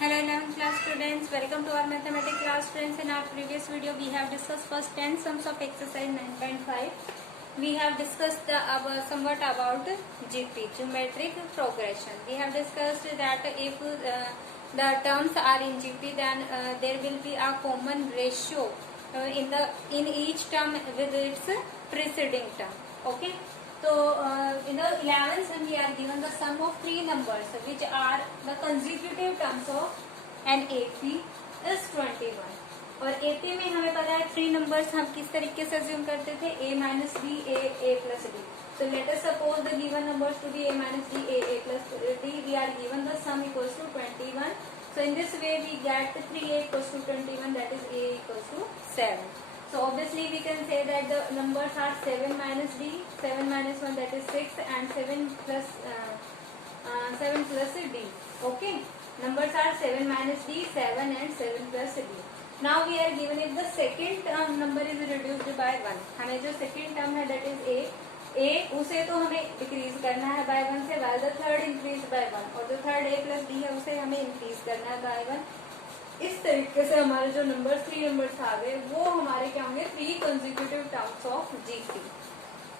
Hello 11th class students, welcome to our mathematics class friends. In our previous video we have discussed first 10 sums of exercise 9.5. We have discussed somewhat about GP, geometric progression. We have discussed that if the terms are in GP, then there will be a common ratio in each term with its preceding term. Okay. So in the 11th sum we are given the sum of three numbers which are the consecutive terms of an AP is 21. और AP में हमें पता है three numbers हम किस तरीके से assume करते थे a minus b a plus d. So let us suppose the given numbers to be a minus b a plus d. We are given the sum equals to 21. So in this way we get 3a equals to 21, that is a equals to 7. So obviously we can say that the numbers are 7 minus d, 7 minus 1 that is 6, and 7 plus d. Okay, numbers are 7 minus d, 7 and 7 plus d. Now we are given if the second number is reduced by 1. हमें जो second term है that is a उसे तो हमें decrease करना है by 1 से, while the third increase by 1, और जो third a plus d है उसे हमें इंक्रीज करना है by 1. इस तरीके से हमारे जो नंबर थ्री नंबर्स आ गए वो हमारे क्या होंगे, three consecutive terms of GP.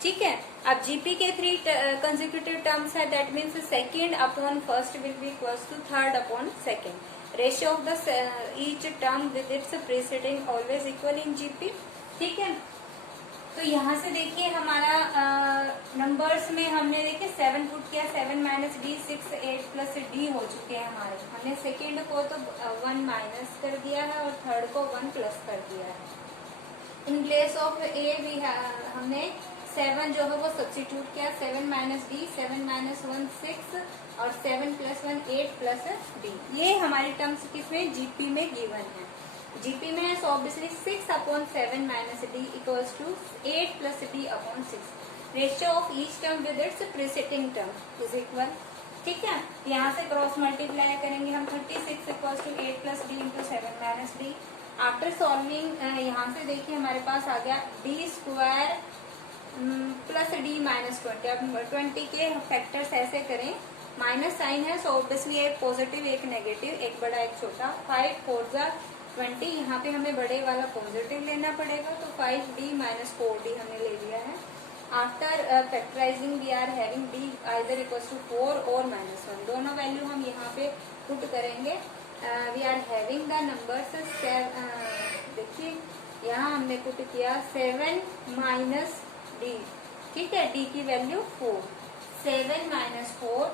ठीक है, अब जीपी के थ्री कंसेक्यूटिव टर्म्स है, that means second upon first will be equals to third upon second. Ratio of the each term with its preceding always equal in GP. ठीक है, तो यहाँ से देखिए हमारा नंबर्स में हमने देखिए 7 पुट किया, 7 माइनस डी 6 8 प्लस डी हो चुके हैं हमारे. हमने सेकेंड को तो 1 माइनस कर दिया है और थर्ड को 1 प्लस कर दिया है. इन प्लेस ऑफ ए भी हमने 7 जो है वो सब्स्टिट्यूट किया. 7 माइनस डी, 7 माइनस 1 6 और 7 प्लस 1 8 प्लस डी. ये हमारी टर्म्स किसमें, जीपी में गिवन है. जीपी में है, so obviously 6 upon 7 minus d equals to 8 plus d upon 6. Ratio of each term with its preceding term is equal. ठीक है, यहाँ से क्रॉस मल्टीप्लाई करेंगे हम. 36 equals to 8 plus d into 7 minus d. After solving यहाँ से देखिए हमारे पास आ गया d square plus d minus 20. अब 20 के फैक्टर्स ऐसे करें, माइनस साइन है, सो ऑब्वियसली एक पॉजिटिव एक नेगेटिव, एक बड़ा एक छोटा. 5 4 जा 20, यहाँ पे हमें बड़े वाला पॉजिटिव लेना पड़ेगा, तो 5d माइनस 4d हमने ले लिया है. After factorising we are having d either equals to 4 और माइनस 1. दोनों वैल्यू हम यहाँ पे पुट करेंगे. We are having the numbers. देखिए यहाँ हमने पुट किया 7 माइनस d. ठीक है, d की वैल्यू 4, 7 माइनस 4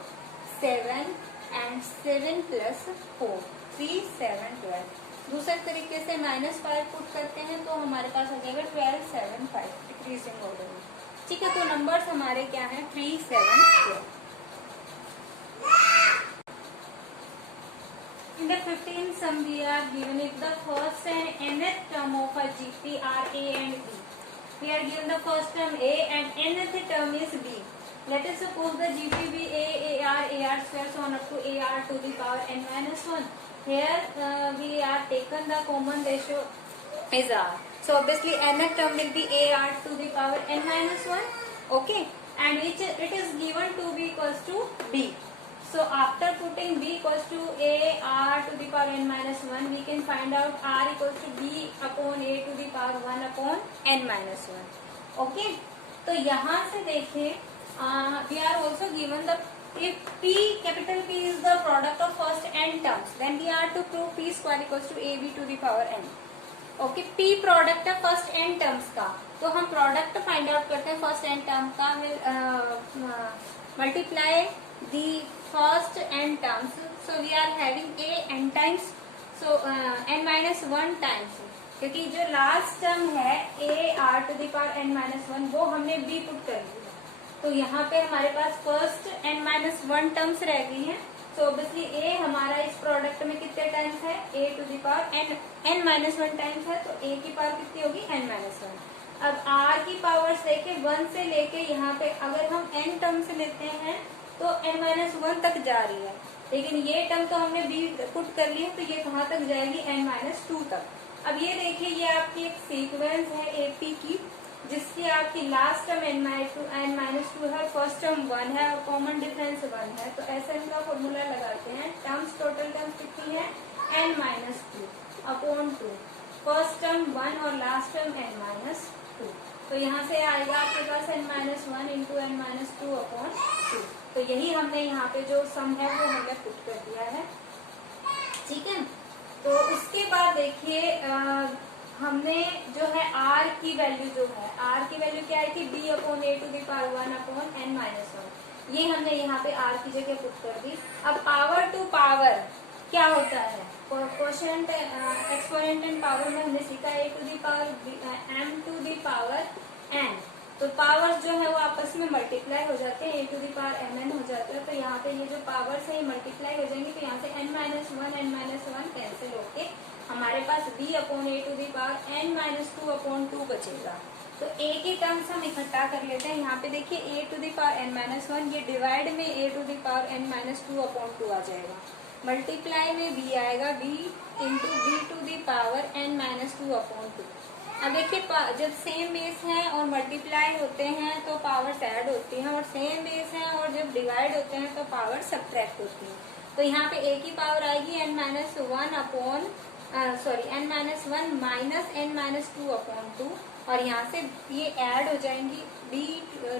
7 एंड 7 प्लस 4 3 7 12. दूसरे तरीके से -5 पुट करते हैं तो हमारे पास हो जाएगा 12 7 5 डिक्रीजिंग ऑर्डर में. ठीक है, तो नंबर्स हमारे क्या हैं, 3 7 12. In the 15th sum we are given if the first and nth term of a GP are a and b. We are given the first term a and nth term is b. Let us suppose the GP be ar square so on up to ar to the power n minus 1. Here we are taken the common ratio is r. So obviously nth term will be ar to the power n minus 1. Okay, and it is given to be equals to b. So after putting b equals to ar to the power n minus 1, we can find out r equals to b upon a to the power 1 upon n minus 1. Okay, तो यहाँ से देखें we are also given the if p capital P is the product of first n terms, then we are to prove p square equals to ab to the power n. Okay, p product है first n terms का, तो हम product find out करते हैं first n term का. will multiply the first n terms, so we are having a n times, so n minus 1 times, क्योंकि जो last term है a r to the power n minus 1 वो हमने b put कर दिया, तो यहाँ पे हमारे पास फर्स्ट n माइनस 1 टर्म्स रह गई हैं. सो ऑब्वियसली a हमारा इस प्रोडक्ट में कितने टाइम्स है, a to the power n minus 1 times है, तो a की पावर कितनी होगी, n माइनस 1. अब r की पावर्स देखे 1 से लेके यहाँ पे अगर हम n टर्म्स लेते हैं तो n माइनस 1 तक जा रही है, लेकिन ये टर्म तो हमने b पुट कर ली है, तो ये कहाँ तक जाएगी, n माइनस 2 तक. अब ये देखिए ये आपकी एक सीक्वेंस है AP की. जिसकी आपकी last term n minus to है, फर्स्ट टर्म 1 है और कॉमन डिफरेंस 1 है, तो ऐसे इनका फॉर्मूला लगाते हैं। टर्म्स टोटल टर्म्स कितनी है, n minus two upon two, first term 1 और last term n minus two, तो यहाँ से आएगा आपके पास n minus one into n minus two upon two. तो यही हमने यहाँ पे जो सम है वो हमने पुट कर दिया है, ठीक है। तो उसके बाद देखिए हमने जो है r की वैल्यू जो है, r की वैल्यू क्या है कि b upon a to the power one upon n minus one, ये हमने यहाँ पे r की जगह पुट कर दी। अब पावर टू पावर क्या होता है, कोशेंट एक्सपोनेंट एंड पावर में हमने सीखा a to the power m to the power n, तो पावर जो है वो आपस में मल्टीप्लाई हो जाते हैं, a to the power mn हो जाता है। तो यहाँ पे ये जो पावर से मल्टीप्लाई हो जाएंगे, तो यहाँ से n माइनस वन कैंसिल होके हमारे पास b upon a to the power n minus two upon two बचेगा। तो a की टर्म्स हम इकट्ठा कर लेते हैं। यहाँ पे देखिए a to the power n minus one, ये डिवाइड में a to the power n minus two upon two आ जाएगा, मल्टीप्लाई में b आएगा b into B to the power n minus two upon two. अब देखिए जब सेम बेस है और मल्टीप्लाई होते हैं तो पावर्स ऐड होती हैं, और सेम बेस है और जब डिवाइड होते हैं तो पावर सब्ट्रैक्ट होती है। तो यहाँ पे a की पावर आएगी n minus one upon n minus one minus n minus two upon two, और यहाँ से ये ऐड हो जाएंगी b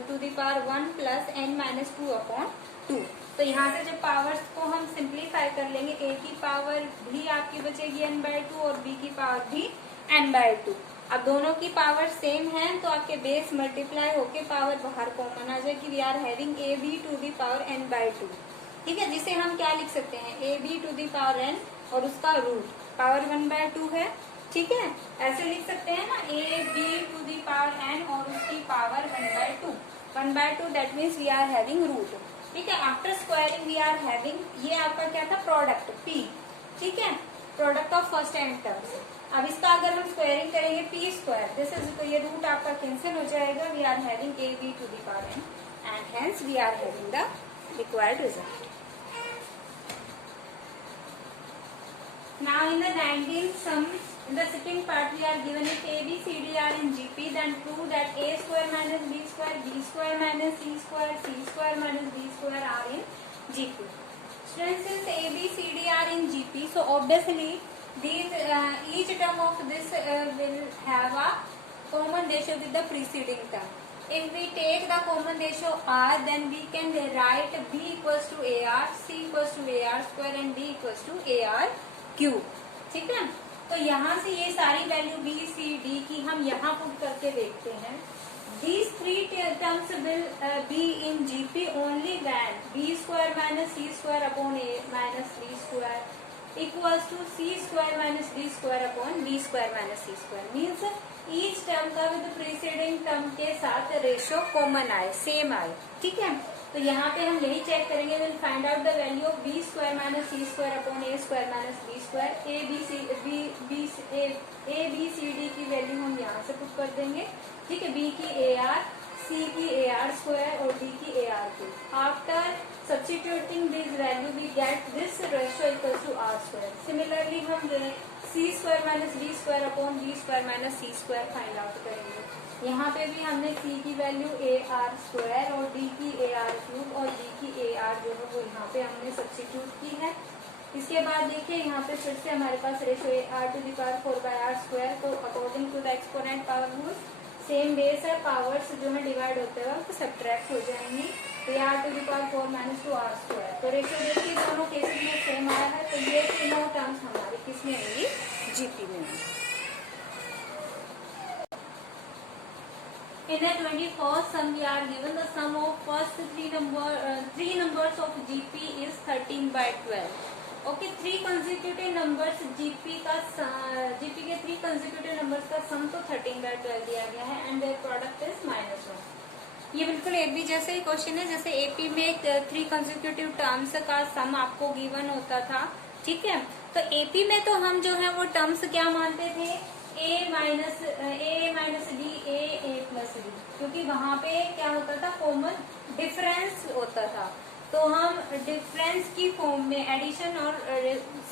to the power one plus n minus two upon two. तो यहाँ से जब पावर्स को हम सिंप्लीफाई कर लेंगे, a की पावर भी आपकी बचेगी n बाय टू और b की पावर भी n बाय टू। अब दोनों की पावर सेम है तो आपके बेस मल्टीप्लाई होके पावर बाहर कॉमन आ जाएगी। We are having a b to the power n by two, ठीक है, जिसे हम क्या लिख सकते हैं, a b to the power n और उसका रूट पावर 1 बाय 2 है, ठीक है, ऐसे लिख सकते हैं ना, a b to the power n और उसकी power 1 by 2, 1 by 2 that means we are having root, ठीक है। After squaring we are having, ये आपका क्या था, प्रोडक्ट p, ठीक है, product of first and terms. अब इसका अगर हम स्क्वायरिंग करेंगे पी स्क्वायर, दिस इज, तो ये रूट आपका कैंसिल हो जाएगा। We are having a b to the power n and hence we are having the required result. Now in the 19th sum, in the second part we are given if a b c d are in GP, then prove that a square minus b square, b square minus c square, c square minus b square are in GP. Students, since a b c d are in GP, so obviously these each term of this will have a common ratio with the preceding term. If we take the common ratio r, then we can write b equals to ar, c equals to ar square and d equals to ar cube, ठीक है। तो यहाँ से ये सारी value b c d की हम यहाँ पुट करके देखते हैं। These three terms will be in GP only when b square minus c square upon a minus b square equals to c square minus d square upon b square minus c square, means each term का with preceding term के साथ ratio common आए, same आए, ठीक है। तो यहाँ पे हम यही चेक करेंगे, will find out the value of b square minus C square upon a square minus B square. A b c d की वैल्यू हम यहाँ से पुट कर देंगे, ठीक है, बी की ए आर, सी की ए आर स्क्वायर और डी की A R cube. After substituting this value we get this ratio equal to R square. Similarly हम C square minus B square upon B square minus सी square find out करेंगे। यहाँ पे भी हमने c की वैल्यू ए आर स्क्वायर और d की ए आर क्यूब और d की ए आर जो है वो यहाँ पे हमने सब्स्टिट्यूट की है। इसके बाद देखिए यहाँ पे फिर से हमारे पास ratio A are to the power 4 by R square, तो according to the exponent power rule same base है, पावर्स जो है डिवाइड होते हुए तो सब्ट्रैक्ट हो जाएंगी। तो a are to the power 4 minus 2 r square, तो रेशियो देखिए दोनों केसेस में सेम आया है। तो ये तीनों टर्म्स हमारे किस में होंगी, जीपी में होंगी। In the 21st sum, we are given the sum of first three numbers of GP is 13 by 12. Okay, three consecutive numbers GP के three consecutive numbers का sum तो 13 by 12 दिया गया है and their product is -1. ये बिल्कुल AP जैसे ही question है, जैसे AP में थ्री कंसेक्यूटिव टर्म्स का सम आपको गिवन होता था, ठीक है। तो AP में तो हम जो है वो टर्म्स क्या मानते थे, a minus D, A plus D, क्योंकि वहां पे क्या होता था, कॉमन डिफरेंस होता था। तो हम डिफरेंस की फॉर्म में, एडिशन और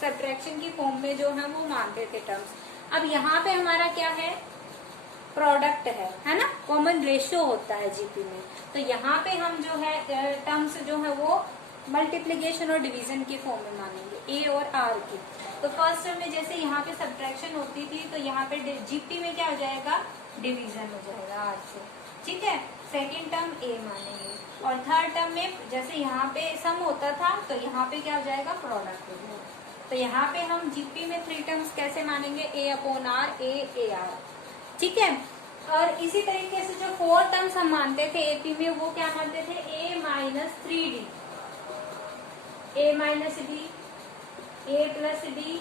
सब्ट्रैक्शन की फॉर्म में जो है वो मानते थे टर्म्स। अब यहाँ पे हमारा क्या है, प्रोडक्ट है ना, कॉमन रेशियो होता है जीपी में। तो यहाँ पे हम जो है टर्म्स जो है वो मल्टीप्लीकेशन और डिवीजन के फॉर्म में मानेंगे, ए और आर की। तो फर्स्ट टर्म में जैसे यहाँ पे सब्ट्रैक्शन होती थी, तो यहाँ पे जीपी में क्या हो जाएगा, डिवीजन हो जाएगा आर से, ठीक है। सेकेंड टर्म ए मानेंगे, और थर्ड टर्म में जैसे यहाँ पे सम होता था, तो यहाँ पे क्या हो जाएगा, प्रोडक्ट हो जाएगा। तो यहाँ पे हम जीपी में 3 टर्म्स कैसे मानेंगे, A upon R, A are, ठीक है। और इसी तरीके से जो 4 टर्म्स हम मानते थे एपी में, वो क्या मानते थे, ए माइनस 3d, ए माइनस डी, ए प्लस डी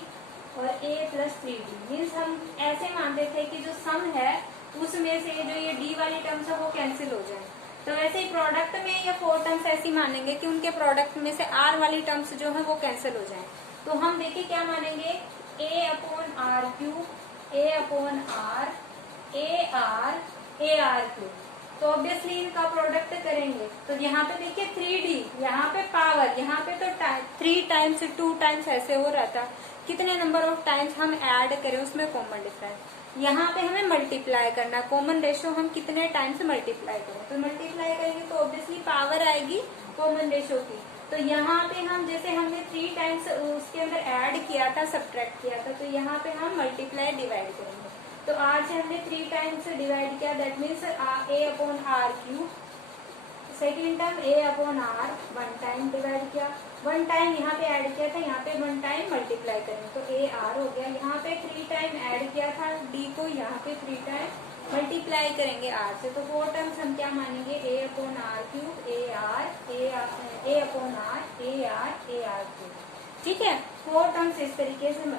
और ए प्लस 3d। मीन्स हम ऐसे मानते थे कि जो सम है उसमें से जो ये डी वाली टर्म्स है वो कैंसिल हो जाए। तो वैसे ही प्रोडक्ट में ये 4 टर्म्स ऐसी मानेंगे कि उनके प्रोडक्ट में से आर वाली टर्म्स जो है वो कैंसिल हो जाए। तो हम देखिए क्या मानेंगे, A upon are cube, A upon R, A R cube. तो ऑब्वियसली इनका प्रोडक्ट करेंगे, तो यहाँ पे देखिए 3d, यहाँ पे पावर, यहाँ पे तो 3 टाइम्स 2 टाइम्स ऐसे हो रहा था, कितने नंबर ऑफ टाइम्स हम ऐड करें उसमें कॉमन डिफरेंस। यहाँ पे हमें मल्टीप्लाई करना, कॉमन रेशियो हम कितने टाइम्स मल्टीप्लाई करें, तो मल्टीप्लाई करेंगे तो ऑब्वियसली पावर आएगी कॉमन रेशियो की। तो यहाँ पे हम जैसे हमने 3 टाइम्स उसके अंदर ऐड किया था, सब्ट्रैक्ट किया था, तो यहाँ पे हम मल्टीप्लाई डिवाइड करेंगे। तो आर से हमने 3 टाइम्स डिवाइड किया, that means a upon are cube. Second term a upon r 1 time divide किया, 1 टाइम यहाँ पे ऐड किया था, यहाँ पे 1 टाइम मल्टीप्लाई करेंगे तो ए आर हो गया। यहाँ पे 3 टाइम ऐड किया था डी को, यहाँ पे 3 टाइम मल्टीप्लाई करेंगे आर से। तो 4 टर्म्स हम क्या मानेंगे, A upon are cube, A upon R, A R cube, ठीक है। 4 टर्म्स इस तरीके से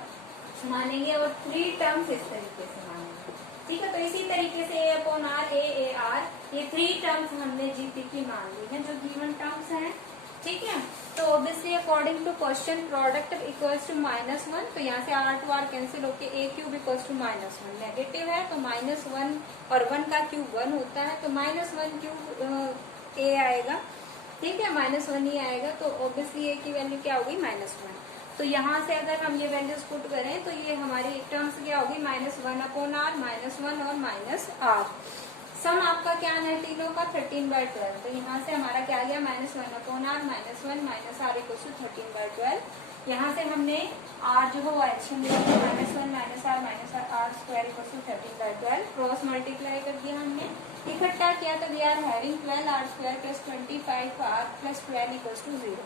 मानेंगे और 3 टर्म्स इस तरीके से मानेंगे, ठीक है। तो इसी तरीके से ए अपॉन आर, ए आर, ये 3 टर्म्स हमने जीपी की मान ली है जो गिवन टर्म्स हैं, ठीक है। तो obviously according to question product equals to -1, तो यहाँ से आर टू आर कैंसिल होके a cube equals to -1, negative है तो -1 और 1 का क्यूब 1 होता है, तो -1 क्यूब ए आएगा, ठीक है, -1 ही आएगा। तो ऑब्वियसली ए की वैल्यू क्या होगी, -1। तो यहाँ से अगर हम ये वैल्यूज पुट करें तो ये हमारी टर्म्स क्या होगी, -1 अपॉन आर, -1 और -r। सम आपका क्या है तीनों का, 13/12। तो यहाँ से हमारा क्या गया, -1 upon r, -1 minus r equals to 13/12। यहाँ से हमने आर जो है वो एडिशन दिया, -1 minus r square equals to 13/12। Cross multiply कर दिया हमने, इकट्ठा किया तो we are having 12r square plus 25r plus 12 equals to 0।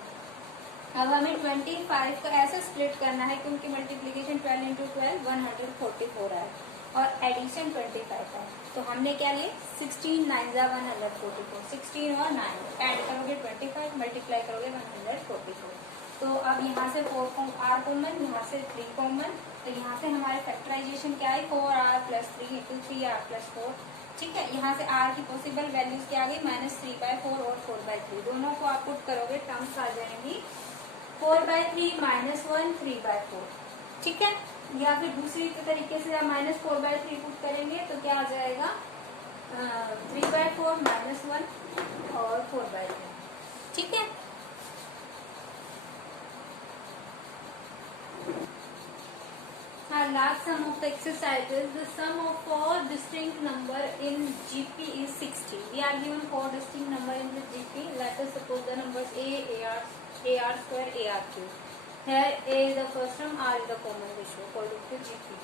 अब हमें 25 को ऐसे स्प्लिट करना है क्योंकि मल्टीप्लीकेशन 12 इंटू 12 144 है और एडिशन 25 है। तो हमने क्या लिए, 16 9 144, 16 और 9 ऐड करोगे 25, मल्टीप्लाई करोगे 144। तो अब यहाँ से 4 आर कॉमन, यहाँ से 3 कॉमन, तो यहाँ से हमारे फैक्टराइजेशन क्या है, 4r plus 3 into 3r plus 4, ठीक है। यहाँ से r की पॉसिबल वैल्यूज क्या आ गई, -3/4 और 4/3, दोनों को आप पुट करोगे टर्म्स आ जाएंगी 4/3 -1 3/4, ठीक है। या फिर दूसरी तरीके से आप -4/3 पुट करेंगे तो क्या आ जाएगा, 3/4 -1 और 4/3, ठीक है। Last sum of the exercises, the sum of 4 distinct number in GP is 60. We are given 4 distinct number in the GP. Let us suppose the numbers AR square, AR cube. Here A is the first term, R is the common ratio according to GP.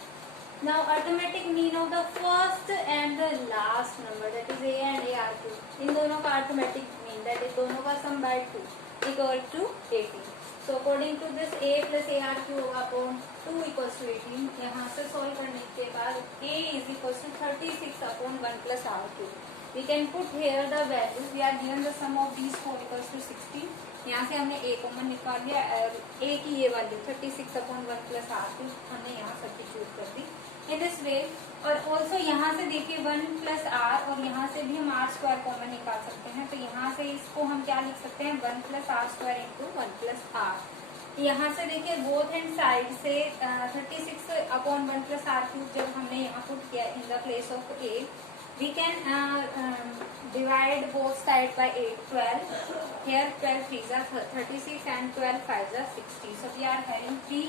Now arithmetic mean of the first and the last number, that is A and AR cube. इन दोनों का arithmetic mean, that is दोनों का sum by 2 equal to 18. So according to this A plus AR cube होगा upon 2 equals to 18. यहाँ से solve करने के बाद A is equals to 36 upon 1 plus R cube. We can put here the values. We are given the sum of these 4 equals to 16. यहाँ से हमने A common निकाल लिया, A की ये value 36 upon 1 plus R cube हमने यहाँ substitute कर दी in this way. और ऑल्सो यहाँ से देखिए 1 plus R और यहाँ से भी हम R स्क्वायर कॉमन निकाल सकते हैं, तो यहाँ से इसको हम क्या लिख सकते हैं, 1 plus R square into 1 plus R। यहाँ से देखिए बोथ हैंड साइड से 36 अपॉन 1 plus R क्यूब जब हमने यहाँ पुट किया in the place of A, we can divide both side by 8, 12. Here 12 3s are 36 and 12 5s are 60. So we are having 3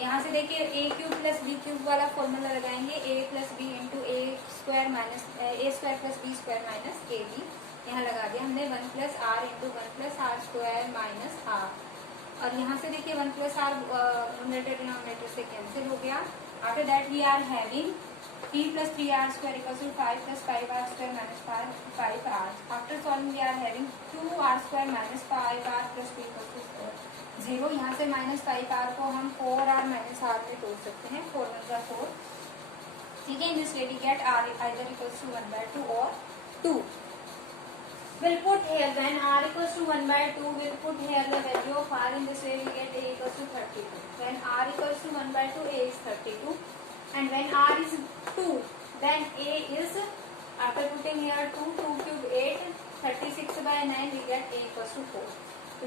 यहाँ से देखिए A cube plus B cube वाला formula लगाएंगे, A plus B into A square minus A square plus B square minus A B. यहाँ लगा दिया हमने 1 plus R into 1 plus R square minus R. और यहाँ से देखिए 1 प्लस आर न्यूमरेटर डिनोमिनेटर से कैंसिल हो गया। After that we are having 3 plus 3r square equals to 5 plus 5r square minus 5r. After solving we are having 2r square minus 5r plus 2 equals to 4. 0 यहाँ से minus 5r को हम 4r minus r में तोड़ सकते हैं, 4 1 जा 4। ठीक है, in this way we get r either equals to 1/2 or 2. We'll put here when r equals to 1/2, we'll put here the value of r. In this way we get a equals to 32. When r equals to 1/2, a is 32. And when r is 2, then a is, after putting here 2 cube 8, 36 by 9 we get a equals to 4.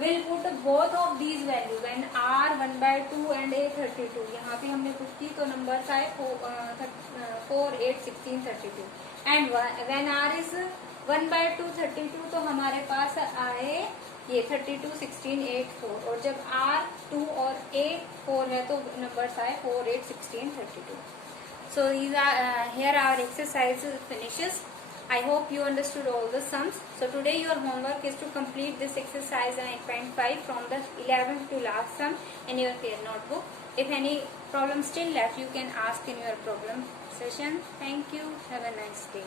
We'll put both of these value when r 1/2 and a 32. यहाँ पे हमने put की तो numbers आए 4, 8, 16, 32. And when r is 1/2 32 तो हमारे पास आए ये 32, 16, 8, 4। और जब r 2 और a 4 है तो नंबर्स आए 4, 8, 16, 32। So these are here our exercise finishes. I hope you understood all the sums. So today your homework is to complete this exercise 9.5 from the 11th to last sum in your clear notebook. If any problem still left, you can ask in your problem session. Thank you. Have a nice day.